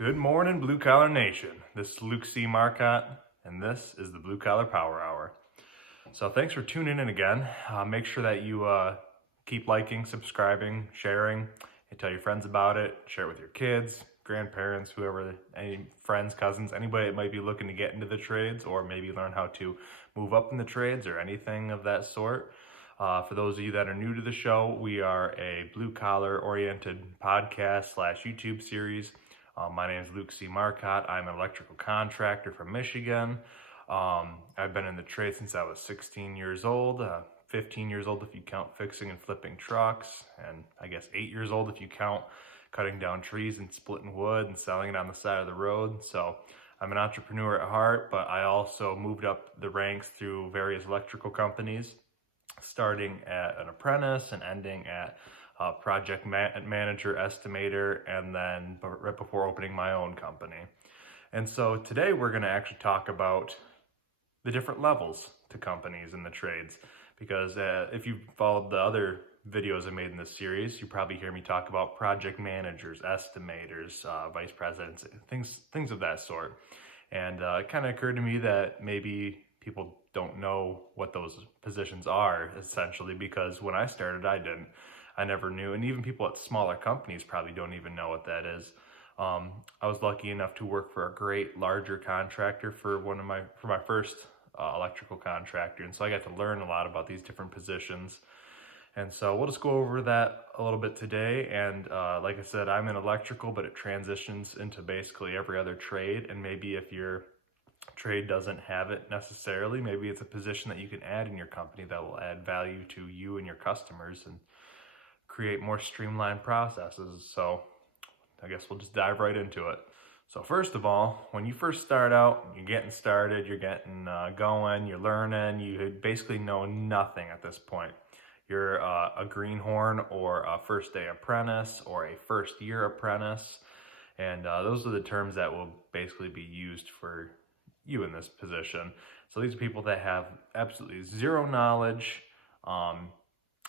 Good morning, Blue Collar Nation. This is Luke C. Marcotte, and this is the Blue Collar Power Hour. So thanks for tuning in again. Make sure that you keep liking, subscribing, sharing, and tell your friends about it. Share it with your kids, grandparents, whoever, any friends, cousins, anybody that might be looking to get into the trades or maybe learn how to move up in the trades or anything of that sort. For those of you that are new to the show, we are a blue collar oriented podcast / YouTube series. My name is Luke C. Marcotte. I'm an electrical contractor from Michigan. I've been in the trade since I was 16 years old, 15 years old if you count fixing and flipping trucks, and I guess 8 years old if you count cutting down trees and splitting wood and selling it on the side of the road. So I'm an entrepreneur at heart, but I also moved up the ranks through various electrical companies, starting at an apprentice and ending at project manager, estimator, and then right before opening my own company. And so today we're going to actually talk about the different levels to companies in the trades, because if you followed the other videos I made in this series, you probably hear me talk about project managers, estimators, vice presidents, things of that sort. And it kind of occurred to me that maybe people don't know what those positions are, essentially, because when I started, I never knew, and even people at smaller companies probably don't even know what that is. I was lucky enough to work for a great larger contractor for my first electrical contractor, and so I got to learn a lot about these different positions. And so we'll just go over that a little bit today. And like I said, I'm in electrical, but it transitions into basically every other trade. And maybe if your trade doesn't have it necessarily, maybe it's a position that you can add in your company that will add value to you and your customers and create more streamlined processes. So I guess we'll just dive right into it. So first of all, when you first start out, you're getting started, you're getting going, you're learning, you basically know nothing at this point. You're a greenhorn or a first day apprentice or a first year apprentice. And those are the terms that will basically be used for you in this position. So these are people that have absolutely zero knowledge.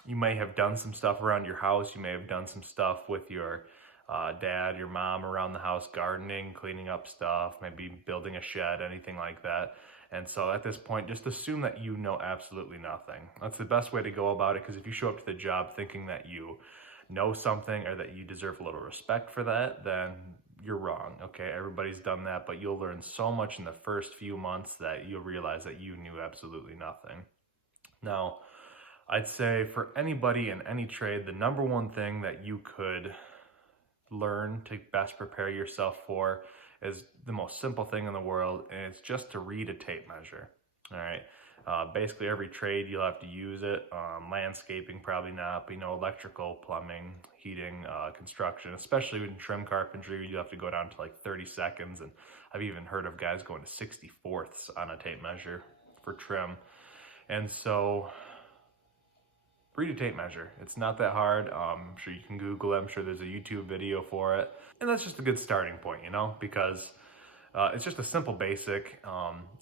You may have done some stuff around your house. You may have done some stuff with your dad, your mom around the house, gardening, cleaning up stuff, maybe building a shed, anything like that. And so at this point, just assume that you know absolutely nothing. That's the best way to go about it, because if you show up to the job thinking that you know something or that you deserve a little respect for that, then you're wrong. Okay, everybody's done that, but you'll learn so much in the first few months that you'll realize that you knew absolutely nothing. Now, I'd say for anybody in any trade, the number one thing that you could learn to best prepare yourself for is the most simple thing in the world, and it's just to read a tape measure. All right. Basically every trade you'll have to use it. Landscaping probably not, but electrical, plumbing, heating, construction, especially in trim carpentry, you have to go down to like 30 seconds, and I've even heard of guys going to 64ths on a tape measure for trim. And so read a tape measure. It's not that hard. I'm sure you can Google it. I'm sure there's a YouTube video for it. And that's just a good starting point, because it's just a simple basic.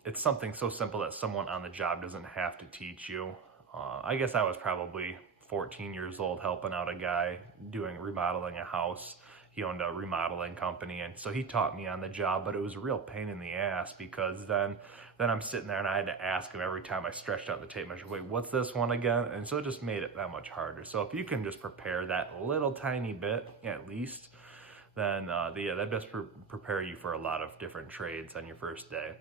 It's something so simple that someone on the job doesn't have to teach you. I guess I was probably 14 years old helping out a guy remodeling a house. He owned a remodeling company, and so he taught me on the job, but it was a real pain in the ass, because then I'm sitting there and I had to ask him every time I stretched out the tape measure, wait, what's this one again? And so it just made it that much harder. So if you can just prepare that little tiny bit at least, then that does prepare you for a lot of different trades on your first day.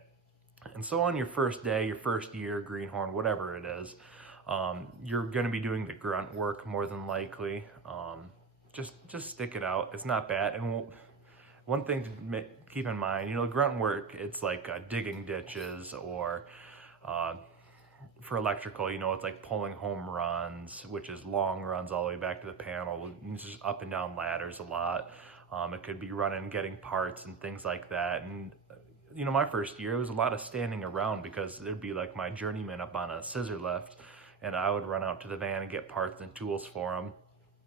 And so on your first day, your first year, greenhorn, whatever it is, you're going to be doing the grunt work more than likely. Just stick it out. It's not bad. And one thing to keep in mind, grunt work, it's like digging ditches, or for electrical, it's like pulling home runs, which is long runs all the way back to the panel. It's just up and down ladders a lot. It could be getting parts and things like that. And my first year, it was a lot of standing around, because there'd be like my journeyman up on a scissor lift, and I would run out to the van and get parts and tools for them,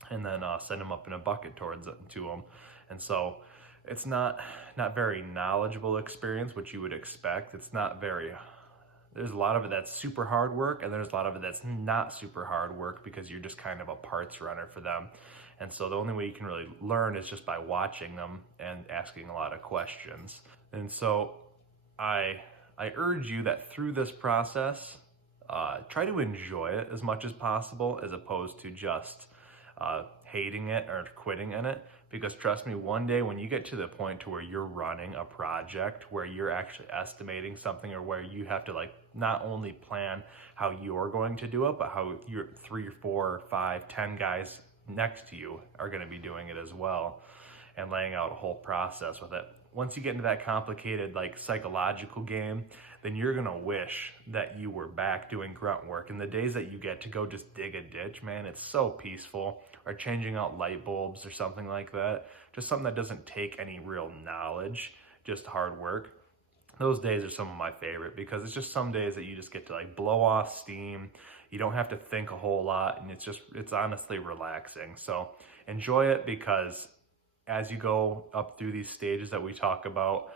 and then send them up in a bucket to them. And so it's not very knowledgeable experience, which you would expect. There's a lot of it that's super hard work, and there's a lot of it that's not super hard work, because you're just kind of a parts runner for them. And so the only way you can really learn is just by watching them and asking a lot of questions. And so I urge you that through this process, try to enjoy it as much as possible, as opposed to just hating it or quitting in it. Because trust me, one day when you get to the point to where you're running a project, where you're actually estimating something, or where you have to like not only plan how you're going to do it, but how your 3 or 4 or 5, 10 guys next to you are going to be doing it as well, and laying out a whole process with it. Once you get into that complicated like psychological game, then you're gonna wish that you were back doing grunt work. And the days that you get to go just dig a ditch, man, it's so peaceful. Or changing out light bulbs or something like that. Just something that doesn't take any real knowledge, just hard work. Those days are some of my favorite, because it's just some days that you just get to like blow off steam. You don't have to think a whole lot, and it's honestly relaxing. So enjoy it, because as you go up through these stages that we talk about,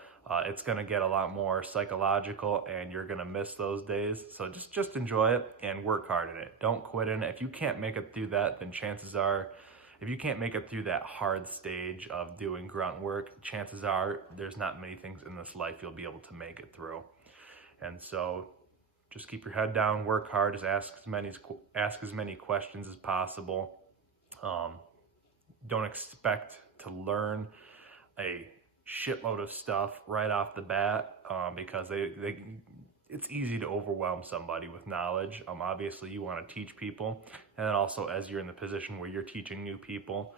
it's going to get a lot more psychological, and you're going to miss those days. So just enjoy it and work hard in it. Don't quit in it. If you can't make it through that, then chances are, if you can't make it through that hard stage of doing grunt work, chances are there's not many things in this life you'll be able to make it through. And so just keep your head down, work hard, just ask as many questions as possible. Don't expect to learn a shitload of stuff right off the bat, because it's easy to overwhelm somebody with knowledge. Obviously you want to teach people, and then also as you're in the position where you're teaching new people,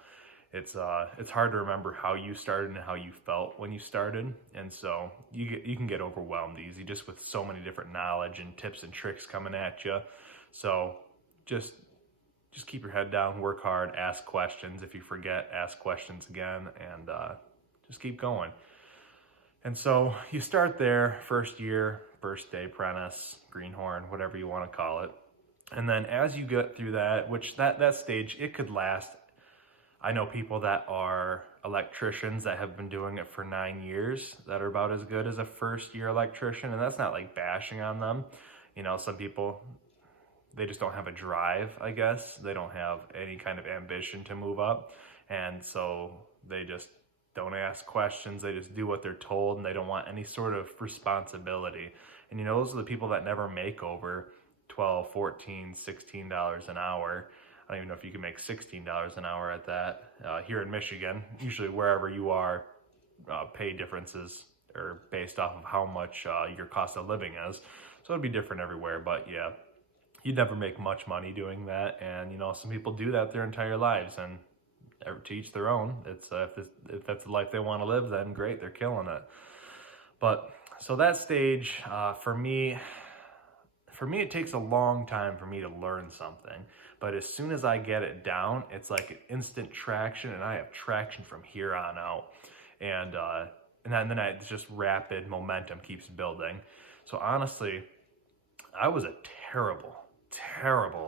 it's hard to remember how you started and how you felt when you started, and so you can get overwhelmed easy just with so many different knowledge and tips and tricks coming at you. So just keep your head down, work hard, ask questions. If you forget, ask questions again, and just keep going. And so you start there, first year, first day apprentice, greenhorn, whatever you want to call it. And then as you get through that, which that stage, it could last. I know people that are electricians that have been doing it for 9 years that are about as good as a first year electrician. And that's not like bashing on them. You know, some people, they just don't have a drive, I guess. They don't have any kind of ambition to move up. And so they just don't ask questions. They just do what they're told, and they don't want any sort of responsibility. And you know, those are the people that never make over $12, $14, $16 an hour. I don't even know if you can make $16 an hour at that. Here in Michigan, usually wherever you are, pay differences are based off of how much your cost of living is. So it'd be different everywhere, but yeah, you'd never make much money doing that. And you know, some people do that their entire lives, and to each their own. It's if that's the life they want to live, then great, they're killing it. But so that stage, for me, it takes a long time for me to learn something. But as soon as I get it down, it's like instant traction, and I have traction from here on out. And then it's just rapid momentum keeps building. So honestly, I was a terrible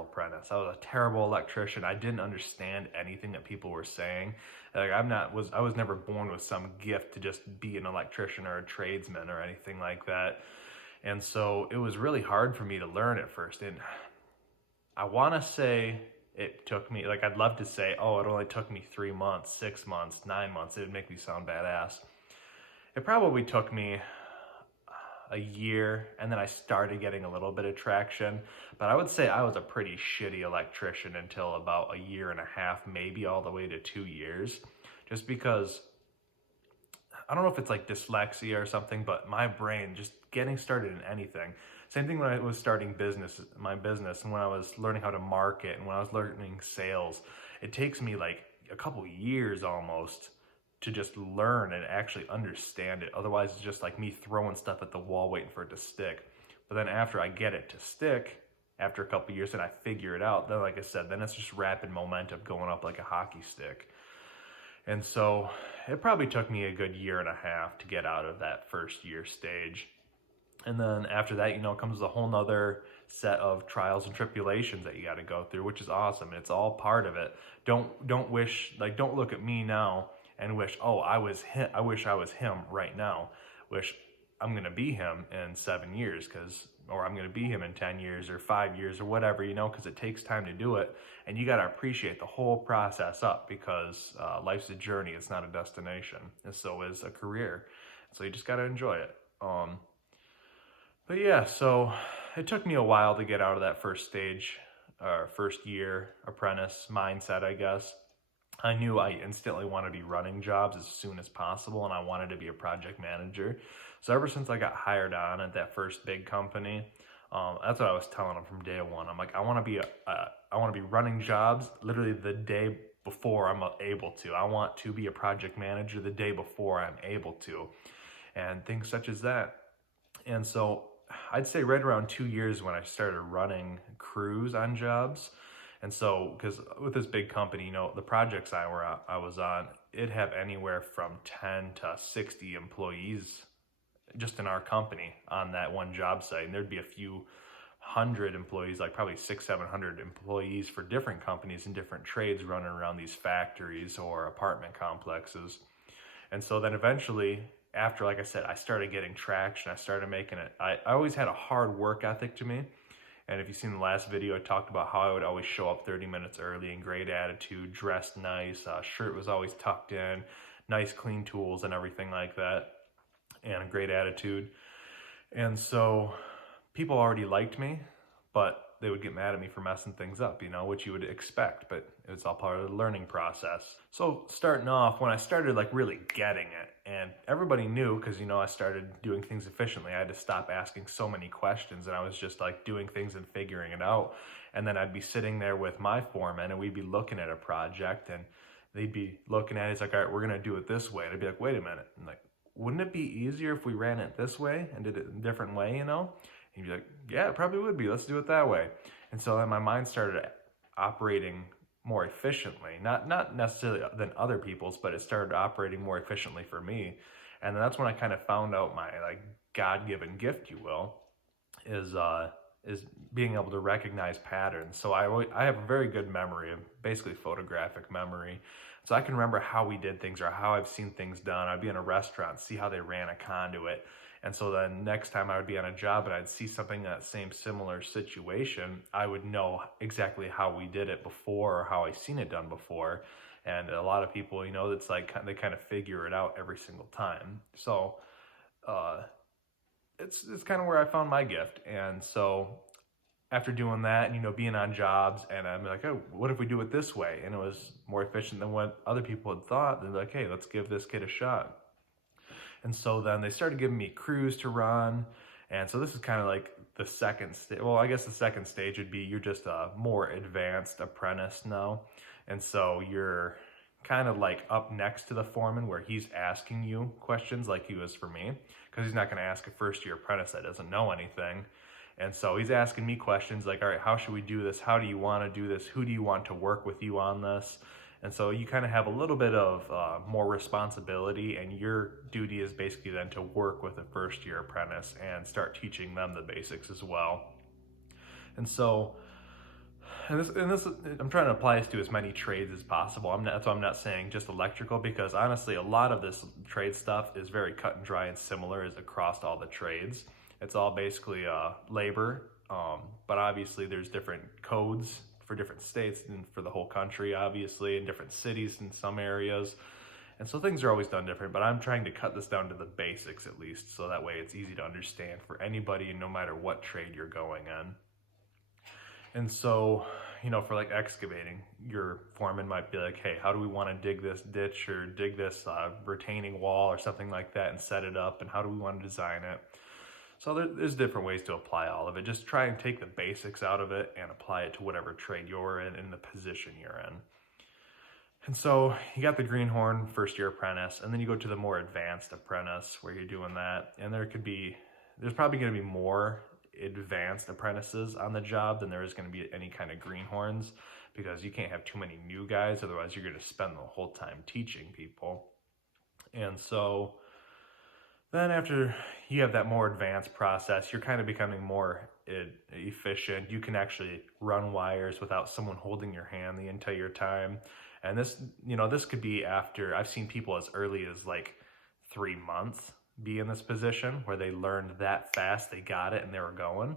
apprentice. I was a terrible electrician. I didn't understand anything that people were saying. Like I was never born with some gift to just be an electrician or a tradesman or anything like that. And so it was really hard for me to learn at first. And I want to say it took me, like I'd love to say, oh, it only took me 3 months, 6 months, 9 months. It would make me sound badass. It probably took me a year, and then I started getting a little bit of traction. But I would say I was a pretty shitty electrician until about 1.5 years, maybe all the way to 2 years. Just because, I don't know if it's like dyslexia or something, but my brain just getting started in anything. Same thing when I was starting my business, and when I was learning how to market, and when I was learning sales. It takes me like a couple years almost to just learn and actually understand it. Otherwise, it's just like me throwing stuff at the wall waiting for it to stick. But then after I get it to stick, after a couple years and I figure it out, then like I said, then it's just rapid momentum going up like a hockey stick. And so it probably took me a good 1.5 years to get out of that first year stage. And then after that, you know, comes a whole nother set of trials and tribulations that you got to go through, which is awesome. It's all part of it. Don't look at me now and wish, oh, I wish I was him right now. Wish I'm going to be him in 7 years or I'm going to be him in 10 years or 5 years or whatever, because it takes time to do it. And you got to appreciate the whole process up, because life's a journey. It's not a destination. And so is a career. So you just got to enjoy it. But yeah, so it took me a while to get out of that first year apprentice mindset, I guess. I knew I instantly wanted to be running jobs as soon as possible, and I wanted to be a project manager. So ever since I got hired on at that first big company, that's what I was telling them from day one. I'm like, I want to be running jobs literally the day before I'm able to. I want to be a project manager the day before I'm able to, and things such as that. And so I'd say right around 2 years when I started running crews on jobs. And so, because with this big company, the projects I was on, it'd have anywhere from 10 to 60 employees just in our company on that one job site. And there'd be a few hundred employees, like probably 600-700 employees for different companies and different trades running around these factories or apartment complexes. And so then eventually, after, like I said, I started getting traction, I started making it. I always had a hard work ethic to me. And if you've seen the last video, I talked about how I would always show up 30 minutes early in great attitude, dressed nice, shirt was always tucked in, nice clean tools and everything like that, and a great attitude. And so people already liked me, but they would get mad at me for messing things up, which you would expect, but it's all part of the learning process. So starting off, when I started really getting it, and everybody knew, because I started doing things efficiently, I had to stop asking so many questions, and I was just doing things and figuring it out. And then I'd be sitting there with my foreman, and we'd be looking at a project, and they'd be looking at it, it's like, all right, we're gonna do it this way. And I'd be like, wait a minute, and wouldn't it be easier if we ran it this way and did it a different way, And you'd be like, yeah, it probably would be. Let's do it that way. And so then my mind started operating more efficiently, not necessarily than other people's, but it started operating more efficiently for me. And then that's when I kind of found out my God-given gift, you will, is being able to recognize patterns. So I have a very good memory, basically photographic memory. So I can remember how we did things or how I've seen things done. I'd be in a restaurant, see how they ran a conduit. And so then next time I would be on a job and I'd see something in that same similar situation, I would know exactly how we did it before or how I've seen it done before. And a lot of people, it's they kind of figure it out every single time. So it's kind of where I found my gift. And so after doing that, being on jobs, and I'm like, oh, what if we do it this way? And it was more efficient than what other people had thought. They're like, hey, let's give this kid a shot. And so then they started giving me crews to run. And so this is kind of the second stage. Well, I guess the second stage would be you're just a more advanced apprentice now. And so you're kind of up next to the foreman, where he's asking you questions like he was for me, because he's not going to ask a first-year apprentice that doesn't know anything. And so he's asking me questions like, all right, how should we do this? How do you want to do this? Who do you want to work with you on this? And so you kind of have a little bit of more responsibility, and your duty is basically then to work with a first-year apprentice and start teaching them the basics as well. And so, and this I'm trying to apply this to as many trades as possible. That's why I'm not saying just electrical, because honestly, a lot of this trade stuff is very cut and dry and similar as across all the trades. It's all basically labor, but obviously there's different codes for different states and for the whole country, obviously, in different cities in some areas. And so things are always done different, but I'm trying to cut this down to the basics at least, so that way it's easy to understand for anybody, no matter what trade you're going in. And so, for excavating, your foreman might be like, hey, how do we want to dig this ditch or dig this retaining wall or something like that and set it up, and how do we want to design it? So there's different ways to apply all of it. Just try and take the basics out of it and apply it to whatever trade you're in the position you're in. And so you got the greenhorn first-year apprentice, and then you go to the more advanced apprentice where you're doing that. And there's probably going to be more advanced apprentices on the job than there is going to be any kind of greenhorns, because you can't have too many new guys. Otherwise, you're going to spend the whole time teaching people. And so then after you have that more advanced process, you're kind of becoming more efficient. You can actually run wires without someone holding your hand the entire time. And this could be after, I've seen people as early as 3 months be in this position where they learned that fast, they got it and they were going.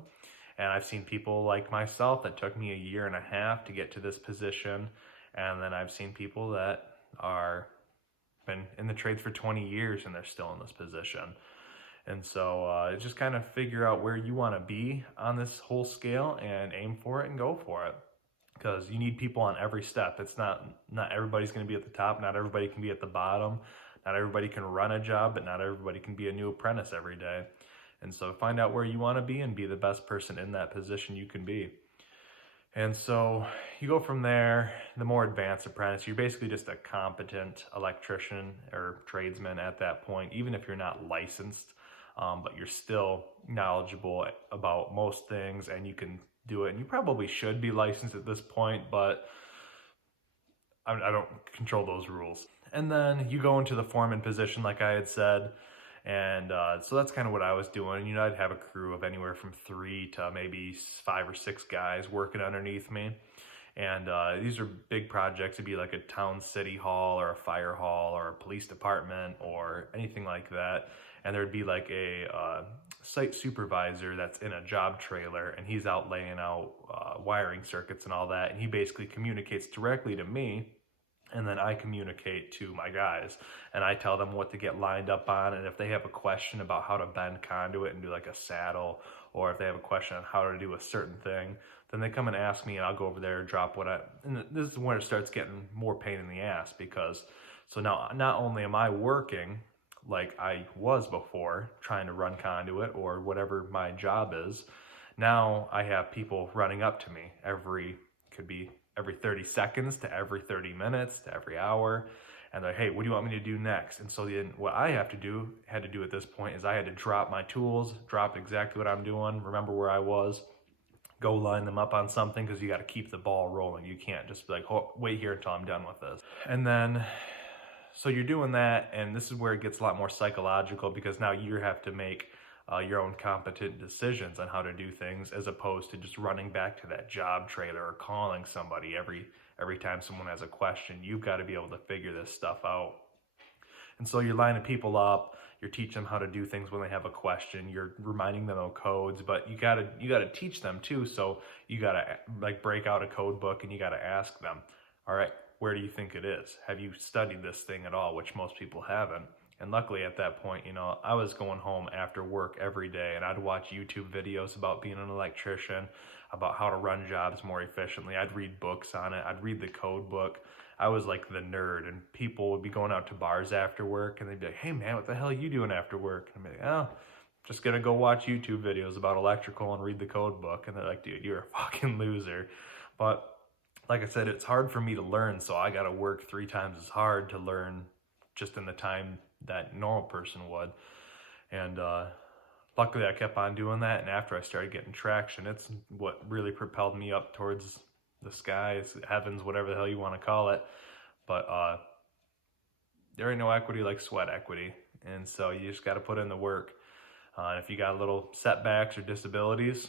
And I've seen people like myself that took me a year and a half to get to this position. And then I've seen people that are been in the trades for 20 years and they're still in this position. And so just kind of figure out where you want to be on this whole scale and aim for it and go for it. Because you need people on every step. It's not everybody's going to be at the top. Not everybody can be at the bottom. Not everybody can run a job, but not everybody can be a new apprentice every day. And so find out where you want to be and be the best person in that position you can be. And so you go from there, the more advanced apprentice, you're basically just a competent electrician or tradesman at that point, even if you're not licensed, but you're still knowledgeable about most things and you can do it. And you probably should be licensed at this point, but I don't control those rules. And then you go into the foreman position, like I had said. And so that's kind of what I was doing. You know, I'd have a crew of anywhere from 3 to maybe 5 or 6 guys working underneath me. And these are big projects. It'd be like a town city hall or a fire hall or a police department or anything like that. And there'd be like a site supervisor that's in a job trailer and he's out laying out wiring circuits and all that. And he basically communicates directly to me. And then I communicate to my guys and I tell them what to get lined up on. And if they have a question about how to bend conduit and do like a saddle, or if they have a question on how to do a certain thing, then they come and ask me and I'll go over there and drop and this is when it starts getting more pain in the ass, because so now not only am I working like I was before trying to run conduit or whatever my job is, now I have people running up to me could be every 30 seconds to every 30 minutes to every hour. And they're, hey, what do you want me to do next? And so then what I had to do at this point is I had to drop my tools, drop exactly what I'm doing, remember where I was, go line them up on something, because you got to keep the ball rolling. You can't just be like, oh, wait here until I'm done with this. And then, so you're doing that, and this is where it gets a lot more psychological, because now you have to make your own competent decisions on how to do things, as opposed to just running back to that job trailer or calling somebody every time someone has a question. You've got to be able to figure this stuff out. And so you're lining people up, you're teaching them how to do things when they have a question, you're reminding them of codes, but you gotta teach them too. So you gotta like break out a code book and you gotta ask them, all right, where do you think it is? Have you studied this thing at all? Which most people haven't. And luckily at that point, you know, I was going home after work every day and I'd watch YouTube videos about being an electrician, about how to run jobs more efficiently. I'd read books on it. I'd read the code book. I was like the nerd, and people would be going out to bars after work and they'd be like, hey man, what the hell are you doing after work? And I'd be like, oh, just gonna go watch YouTube videos about electrical and read the code book. And they're like, dude, you're a fucking loser. But like I said, it's hard for me to learn, so I gotta work 3 times as hard to learn just in the time that normal person would. And luckily I kept on doing that, and after I started getting traction, it's what really propelled me up towards the skies, heavens, whatever the hell you want to call it. But there ain't no equity like sweat equity, and so you just got to put in the work. If you got little setbacks or disabilities,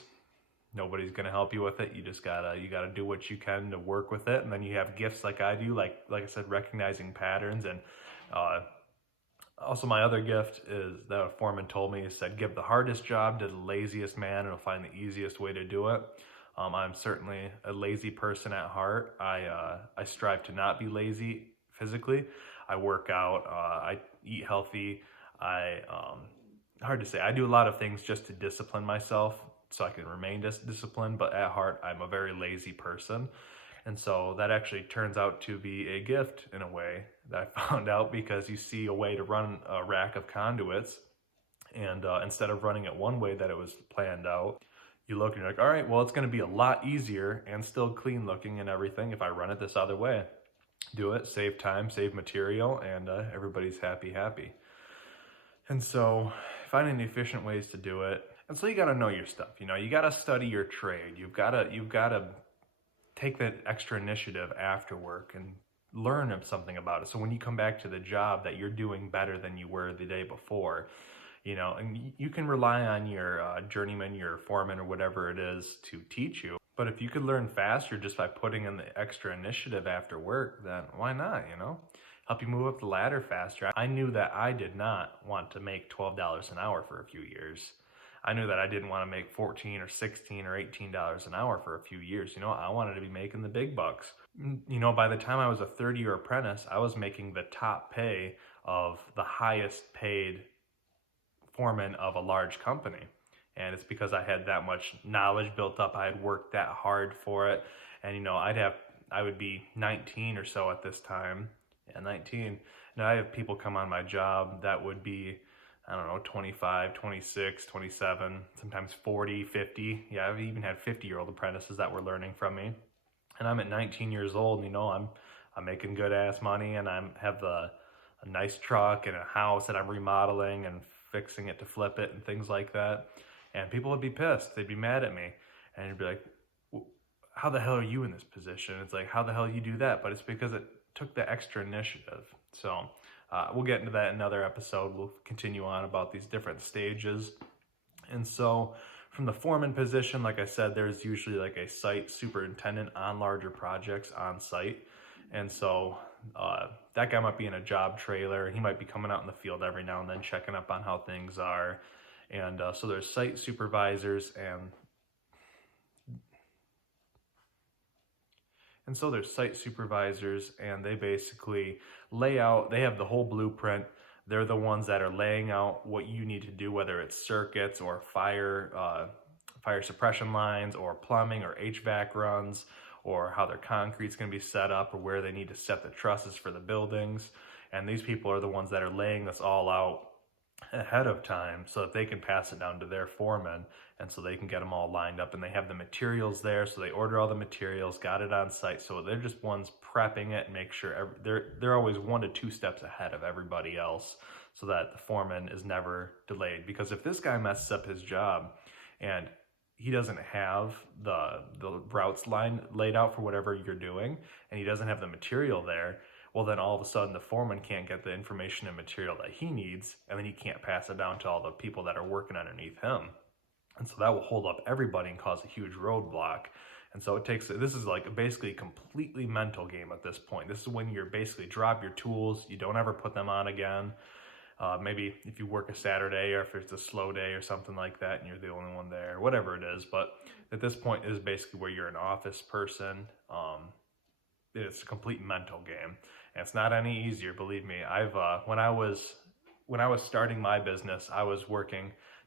nobody's gonna help you with it. You gotta do what you can to work with it. And then you have gifts like I do, like I said, recognizing patterns. And also my other gift is that a foreman told me, he said, give the hardest job to the laziest man and he'll find the easiest way to do it. I'm certainly a lazy person at heart. I strive to not be lazy physically. I work out, I eat healthy. Hard to say, I do a lot of things just to discipline myself so I can remain disciplined, but at heart, I'm a very lazy person. And so that actually turns out to be a gift in a way that I found out, because you see a way to run a rack of conduits, and instead of running it one way that it was planned out, you look and you're like, all right, well, it's going to be a lot easier and still clean looking and everything if I run it this other way. Do it, save time, save material, and everybody's happy. And so finding the efficient ways to do it. And so you got to know your stuff. You know, you got to study your trade. You've got to take that extra initiative after work and learn something about it. So when you come back to the job, that you're doing better than you were the day before, you know, and you can rely on your journeyman, your foreman, or whatever it is to teach you. But if you could learn faster just by putting in the extra initiative after work, then why not, you know? help you move up the ladder faster. I knew that I did not want to make $12 an hour for a few years. I knew that I didn't want to make $14 or $16 or $18 an hour for a few years. I wanted to be making the big bucks. By the time I was a third-year apprentice, I was making the top pay of the highest paid foreman of a large company. And it's because I had that much knowledge built up. I had worked that hard for it. And, I would be 19 or so at this time. Yeah, 19. And I have people come on my job that would be, 25, 26, 27, sometimes 40, 50. Yeah, I've even had 50-year-old apprentices that were learning from me. And I'm at 19 years old, and, I'm making good ass money, and I have a nice truck and a house that I'm remodeling and fixing it to flip it and things like that. And people would be pissed. They'd be mad at me. And you'd be like, how the hell are you in this position? It's like, how the hell you do that? But it's because it took the extra initiative. So we'll get into that in another episode. We'll continue on about these different stages. And so from the foreman position, like I said, there's usually like a site superintendent on larger projects on site. And so that guy might be in a job trailer. He might be coming out in the field every now and then, checking up on how things are. And so there's site supervisors and they basically lay out, they have the whole blueprint. They're the ones that are laying out what you need to do, whether it's circuits or fire suppression lines or plumbing or HVAC runs, or how their concrete's going to be set up, or where they need to set the trusses for the buildings. And these people are the ones that are laying this all out ahead of time so that they can pass it down to their foreman, and so they can get them all lined up, and they have the materials there, so they order all the materials, got it on site, so they're just ones prepping it and make sure they're always 1 to 2 steps ahead of everybody else, so that the foreman is never delayed. Because if this guy messes up his job and he doesn't have the routes laid out for whatever you're doing, and he doesn't have the material there, well, then all of a sudden the foreman can't get the information and material that he needs, and then he can't pass it down to all the people that are working underneath him. And so that will hold up everybody and cause a huge roadblock. And so this is like basically a completely mental game at this point. This is when you're basically drop your tools, you don't ever put them on again. Maybe if you work a Saturday, or if it's a slow day or something like that and you're the only one there, whatever it is. But at this point, it is basically where you're an office person. It's a complete mental game. And it's not any easier, believe me. When I was starting my business, I was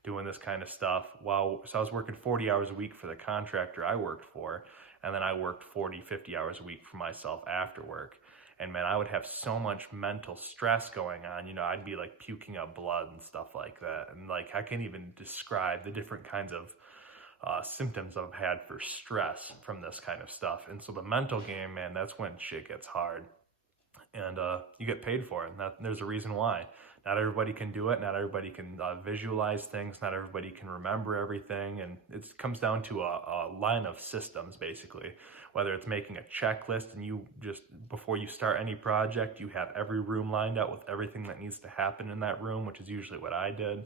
doing this kind of stuff. So I was working 40 hours a week for the contractor I worked for, and then I worked 40, 50 hours a week for myself after work. And man, I would have so much mental stress going on. I'd be like puking up blood and stuff like that. And like, I can't even describe the different kinds of symptoms I've had for stress from this kind of stuff. And so the mental game, man, that's when shit gets hard. And you get paid for it. And there's a reason why. Not everybody can do it. Not everybody can visualize things. Not everybody can remember everything. And it comes down to a line of systems, basically. Whether it's making a checklist, and you just, before you start any project, you have every room lined out with everything that needs to happen in that room, which is usually what I did.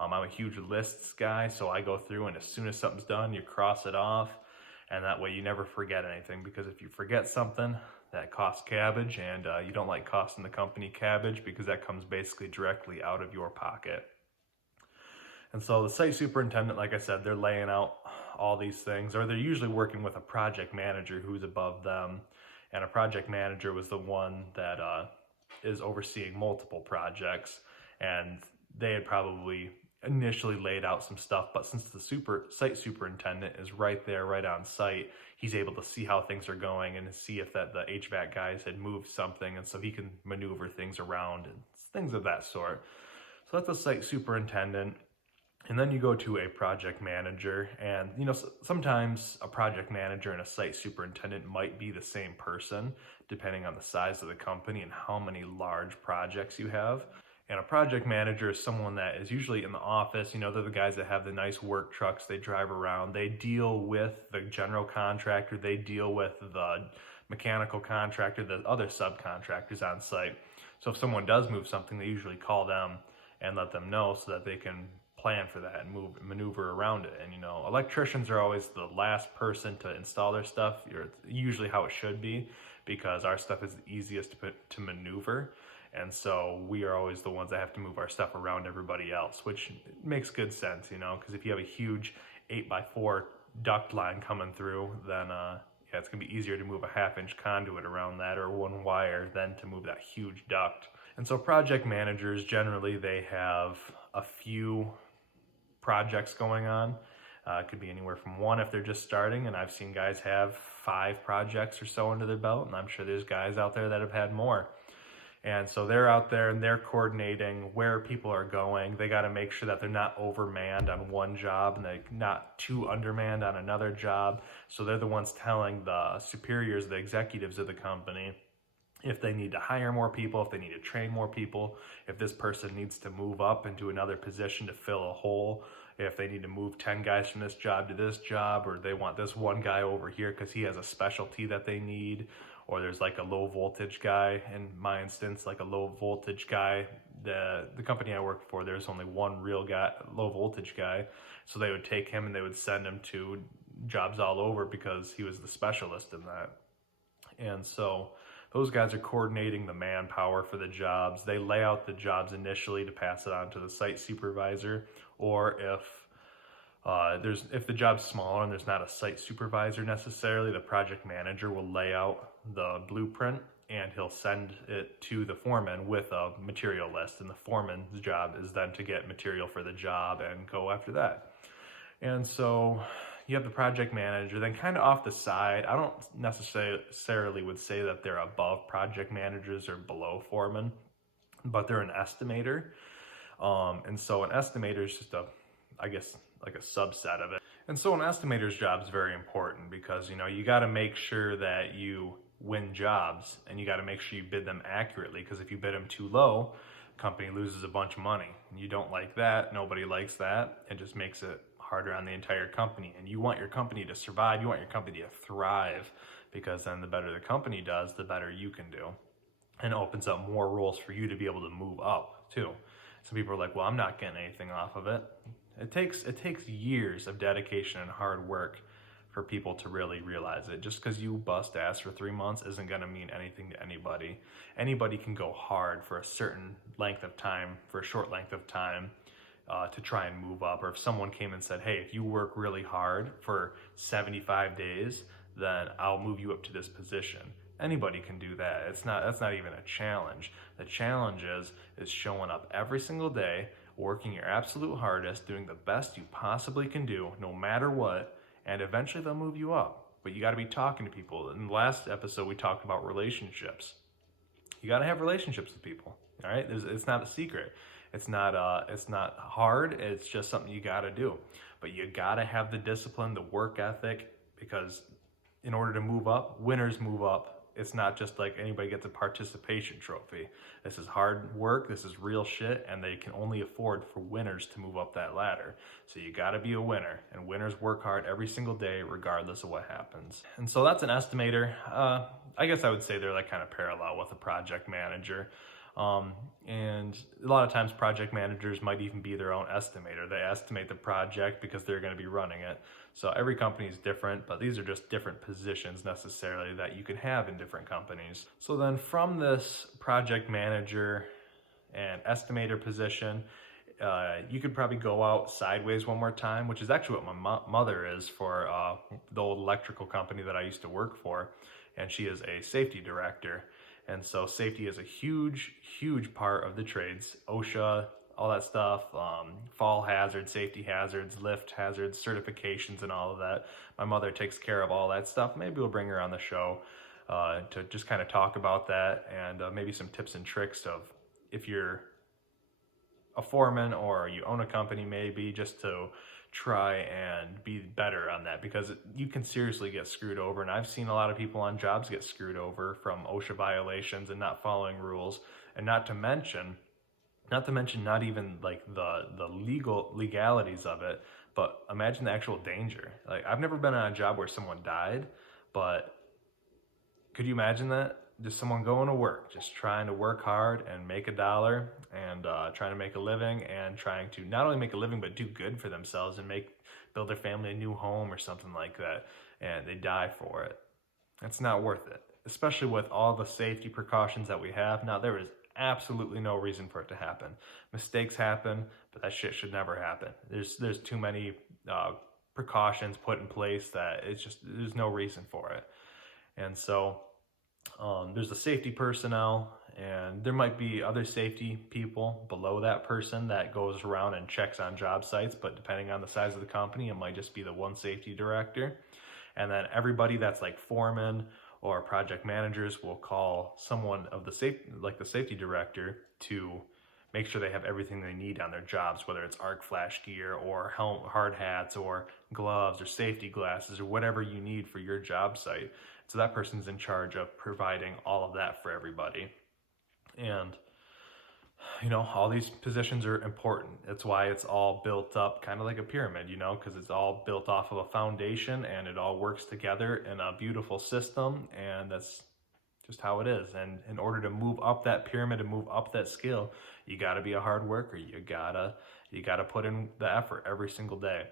I'm a huge lists guy, so I go through, and as soon as something's done, you cross it off. And that way you never forget anything, because if you forget something, that costs cabbage, and you don't like costing the company cabbage, because that comes basically directly out of your pocket. And so the site superintendent, like I said, they're laying out all these things, or they're usually working with a project manager who's above them. And a project manager was the one that is overseeing multiple projects, and they had probably initially laid out some stuff, but since the site superintendent is right there, right on site, he's able to see how things are going and see if the HVAC guys had moved something, and so he can maneuver things around and things of that sort. So that's a site superintendent. And then you go to a project manager, and sometimes a project manager and a site superintendent might be the same person, depending on the size of the company and how many large projects you have. And a project manager is someone that is usually in the office. They're the guys that have the nice work trucks. They drive around. They deal with the general contractor. They deal with the mechanical contractor, the other subcontractors on site. So if someone does move something, they usually call them and let them know so that they can plan for that and maneuver around it. And electricians are always the last person to install their stuff. It's usually how it should be, because our stuff is the easiest to maneuver. And so we are always the ones that have to move our stuff around everybody else, which makes good sense, you know, because if you have a huge 8x4 duct line coming through, then yeah, it's gonna be easier to move a 1/2-inch conduit around that or one wire than to move that huge duct. And so project managers, generally, they have a few projects going on. It could be anywhere from one if they're just starting, and I've seen guys have 5 projects or so under their belt, and I'm sure there's guys out there that have had more. And so they're out there and they're coordinating where people are going. They got to make sure that they're not overmanned on one job and they're not too undermanned on another job. So they're the ones telling the superiors, the executives of the company, if they need to hire more people, if they need to train more people, if this person needs to move up into another position to fill a hole, if they need to move 10 guys from this job to this job, or they want this one guy over here because he has a specialty that they need, or there's like a low voltage guy. In my instance, like a low voltage guy, the company I work for, there's only one real guy, low voltage guy. So they would take him and they would send him to jobs all over because he was the specialist in that. And so those guys are coordinating the manpower for the jobs. They lay out the jobs initially to pass it on to the site supervisor, or if the job's smaller and there's not a site supervisor necessarily, the project manager will lay out the blueprint and he'll send it to the foreman with a material list, and the foreman's job is then to get material for the job and go after that. And so you have the project manager. Then kind of off the side, I don't necessarily would say that they're above project managers or below foremen, but they're an estimator. And so an estimator is just I guess like a subset of it. And so an estimator's job is very important because, you know, you got to make sure that you win jobs and you got to make sure you bid them accurately, because if you bid them too low, company loses a bunch of money. And you don't like that. Nobody likes that. It just makes it harder on the entire company. And you want your company to survive. You want your company to thrive, because then the better the company does, the better you can do. And it opens up more roles for you to be able to move up too. Some people are like, well, I'm not getting anything off of it. It takes years of dedication and hard work for people to really realize it. Just because you bust ass for 3 months isn't going to mean anything to anybody. Anybody can go hard for a certain length of time, for a short length of time, to try and move up. Or if someone came and said, hey, if you work really hard for 75 days, then I'll move you up to this position. Anybody can do that. That's not even a challenge. The challenge is showing up every single day, working your absolute hardest, doing the best you possibly can do, no matter what, and eventually they'll move you up. But you got to be talking to people. In the last episode, we talked about relationships. You got to have relationships with people. All right, it's not a secret. It's not hard. It's just something you got to do. But you got to have the discipline, the work ethic, because in order to move up, winners move up. It's not just like anybody gets a participation trophy. This is hard work, this is real shit, and they can only afford for winners to move up that ladder. So you gotta be a winner, and winners work hard every single day regardless of what happens. And so that's an estimator. I guess I would say they're like kind of parallel with a project manager. And a lot of times project managers might even be their own estimator. They estimate the project because they're going to be running it. So every company is different, but these are just different positions necessarily that you can have in different companies. So then from this project manager and estimator position, you could probably go out sideways one more time, which is actually what my mother is for the old electrical company that I used to work for. And she is a safety director. And so safety is a huge, huge part of the trades. OSHA, all that stuff, fall hazards, safety hazards, lift hazards, certifications, and all of that. My mother takes care of all that stuff. Maybe we'll bring her on the show to just kind of talk about that, and maybe some tips and tricks of if you're a foreman or you own a company, maybe just to try and be better on that, because you can seriously get screwed over. And I've seen a lot of people on jobs get screwed over from OSHA violations and not following rules, and not to mention not even like the legalities of it, but imagine the actual danger. Like, I've never been on a job where someone died, but could you imagine that? Just someone going to work, just trying to work hard and make $1 and trying to make a living, and trying to not only make a living but do good for themselves and build their family a new home or something like that, and they die for it. It's not worth it. especially with all the safety precautions that we have now, there is absolutely no reason for it to happen. Mistakes happen, but that shit should never happen. There's too many precautions put in place that there's no reason for it. And so there's the safety personnel, and there might be other safety people below that person that goes around and checks on job sites, but depending on the size of the company, it might just be the one safety director. And then everybody that's like foreman or project managers will call someone of the safety director to make sure they have everything they need on their jobs, whether it's arc flash gear or hard hats or gloves or safety glasses or whatever you need for your job site. So that person's in charge of providing all of that for everybody. And, you know, all these positions are important. That's why it's all built up kind of like a pyramid, you know, because it's all built off of a foundation and it all works together in a beautiful system. And that's just how it is. And in order to move up that pyramid and move up that scale, you got to be a hard worker. You gotta put in the effort every single day.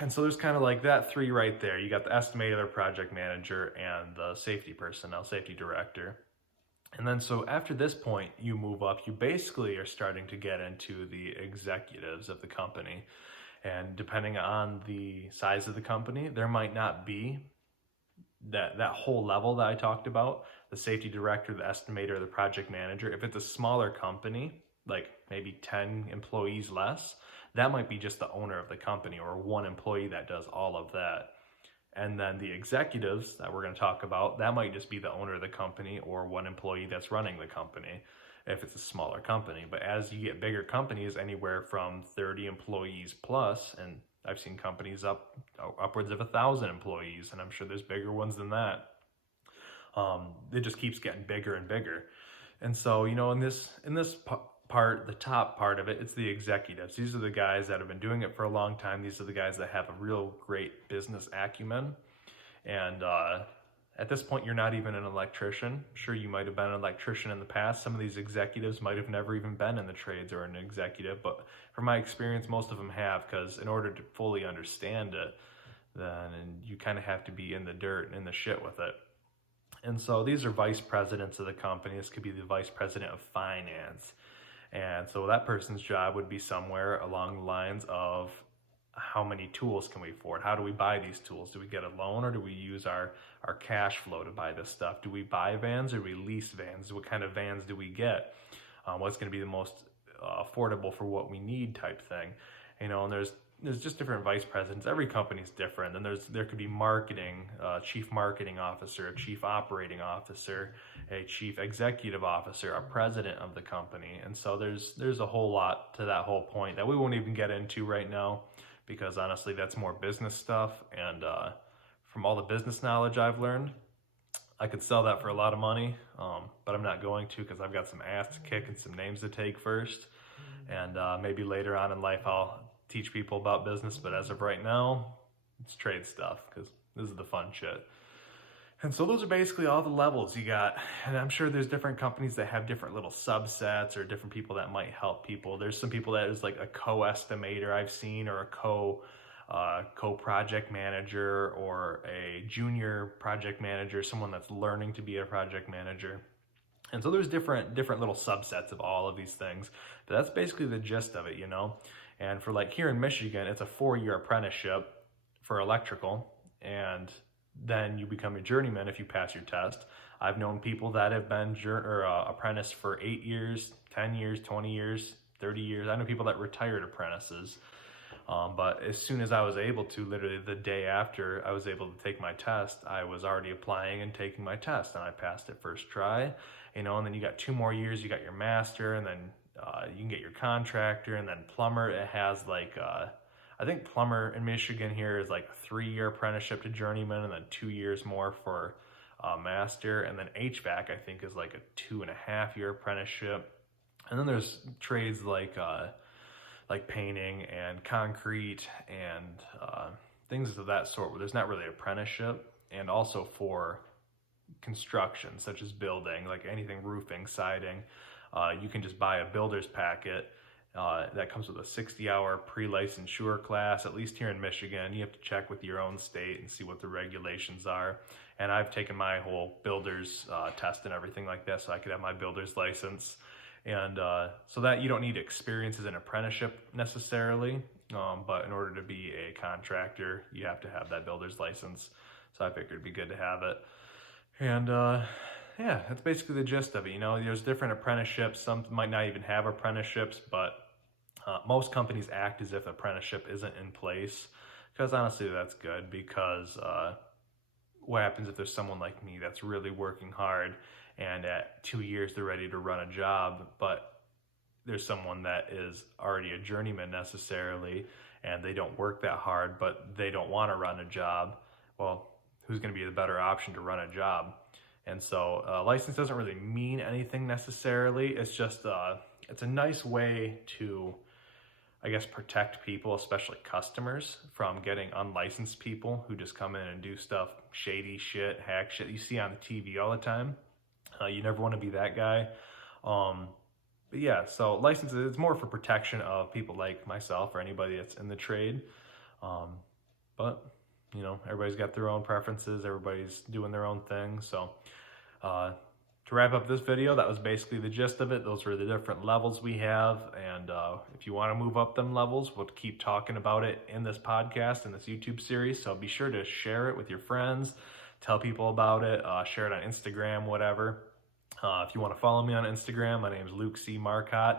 And so there's kind of like that three right there. You got the estimator, project manager, and the safety personnel, safety director. And then so after this point, you move up, you basically are starting to get into the executives of the company. And depending on the size of the company, there might not be that whole level that I talked about, the safety director, the estimator, the project manager. If it's a smaller company, like maybe 10 employees less, that might be just the owner of the company or one employee that does all of that. And then the executives that we're going to talk about, that might just be the owner of the company or one employee that's running the company if it's a smaller company. But as you get bigger companies, anywhere from 30 employees plus, and I've seen companies upwards of 1,000 employees, and I'm sure there's bigger ones than that. It just keeps getting bigger and bigger. And so, you know, in this part, the top part of it, it's the executives. These are the guys that have been doing it for a long time. These are the guys that have a real great business acumen. And at this point, you're not even an electrician. Sure, you might have been an electrician in the past. Some of these executives might have never even been in the trades or an executive. But from my experience, most of them have, because in order to fully understand it, then you kind of have to be in the dirt and in the shit with it. And so these are vice presidents of the company. This could be the vice president of finance. And so that person's job would be somewhere along the lines of how many tools can we afford? How do we buy these tools? Do we get a loan or do we use our cash flow to buy this stuff? Do we buy vans or do we lease vans? What kind of vans do we get? What's going to be the most affordable for what we need type thing? You know, and there's just different vice presidents. Every company's different. And there could be marketing, chief marketing officer, a chief operating officer, a chief executive officer, a president of the company. And so there's a whole lot to that whole point that we won't even get into right now, because honestly, that's more business stuff. And from all the business knowledge I've learned, I could sell that for a lot of money, but I'm not going to, because I've got some ass to kick and some names to take first. And maybe later on in life, I'll teach people about business, but as of right now, it's trade stuff, because this is the fun shit. And so those are basically all the levels you got. And I'm sure there's different companies that have different little subsets or different people that might help people. There's some people that is like a co-estimator I've seen, or a co-project manager, or a junior project manager, someone that's learning to be a project manager. And so there's different little subsets of all of these things. But that's basically the gist of it, you know. And for like here in Michigan, it's a 4-year apprenticeship for electrical, and then you become a journeyman if you pass your test. I've known people that have been apprentice for 8 years, 10 years, 20 years, 30 years. I know people that retired apprentices. But as soon as I was able to, literally the day after I was able to take my test, I was already applying and taking my test, and I passed it first try. You know, and then you got 2 more years, you got your master, and then you can get your contractor, and then plumber. It has like, I think plumber in Michigan here is like a 3-year apprenticeship to journeyman, and then 2 years more for master. And then HVAC, I think, is like a 2.5-year apprenticeship. And then there's trades like painting and concrete and things of that sort, where there's not really apprenticeship. And also for construction, such as building, like anything roofing, siding, you can just buy a builder's packet That comes with a 60-hour pre-licensure class. At least here in Michigan, you have to check with your own state and see what the regulations are. And I've taken my whole builder's test and everything like that, so I could have my builder's license. And so that you don't need experience as an apprenticeship necessarily, but in order to be a contractor, you have to have that builder's license. So I figured it'd be good to have it. And yeah, that's basically the gist of it. You know, there's different apprenticeships. Some might not even have apprenticeships, but most companies act as if apprenticeship isn't in place, because honestly, that's good, because what happens if there's someone like me that's really working hard and at 2 years they're ready to run a job, but there's someone that is already a journeyman necessarily and they don't work that hard, but they don't want to run a job. Well, who's going to be the better option to run a job? And so license doesn't really mean anything necessarily. It's just it's a nice way to, I guess, protect people, especially customers, from getting unlicensed people who just come in and do stuff, shady shit, hack shit you see on the TV all the time. You never want to be that guy. But yeah, so licenses, it's more for protection of people like myself or anybody that's in the trade. But, you know, everybody's got their own preferences. Everybody's doing their own thing. So to wrap up this video, that was basically the gist of it. Those were the different levels we have. And if you want to move up them levels, we'll keep talking about it in this podcast, in this YouTube series. So be sure to share it with your friends, tell people about it, share it on Instagram, whatever. If you want to follow me on Instagram, my name is Luke C. Marcotte.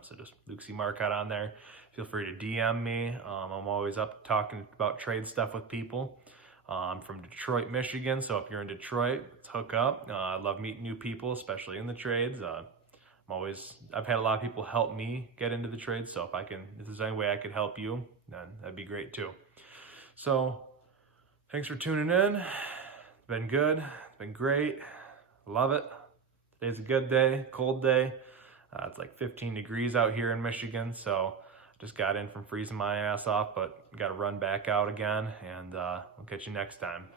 So just Luke C. Marcotte on there. Feel free to DM me. I'm always up talking about trade stuff with people. I'm from Detroit, Michigan, so if you're in Detroit, let's hook up. I love meeting new people, especially in the trades. I've had a lot of people help me get into the trades, so if there's any way I could help you, then that'd be great too. So, thanks for tuning in. It's been good. It's been great. Love it. Today's a good day, cold day. It's like 15 degrees out here in Michigan, so just got in from freezing my ass off, but got to run back out again, and we'll catch you next time.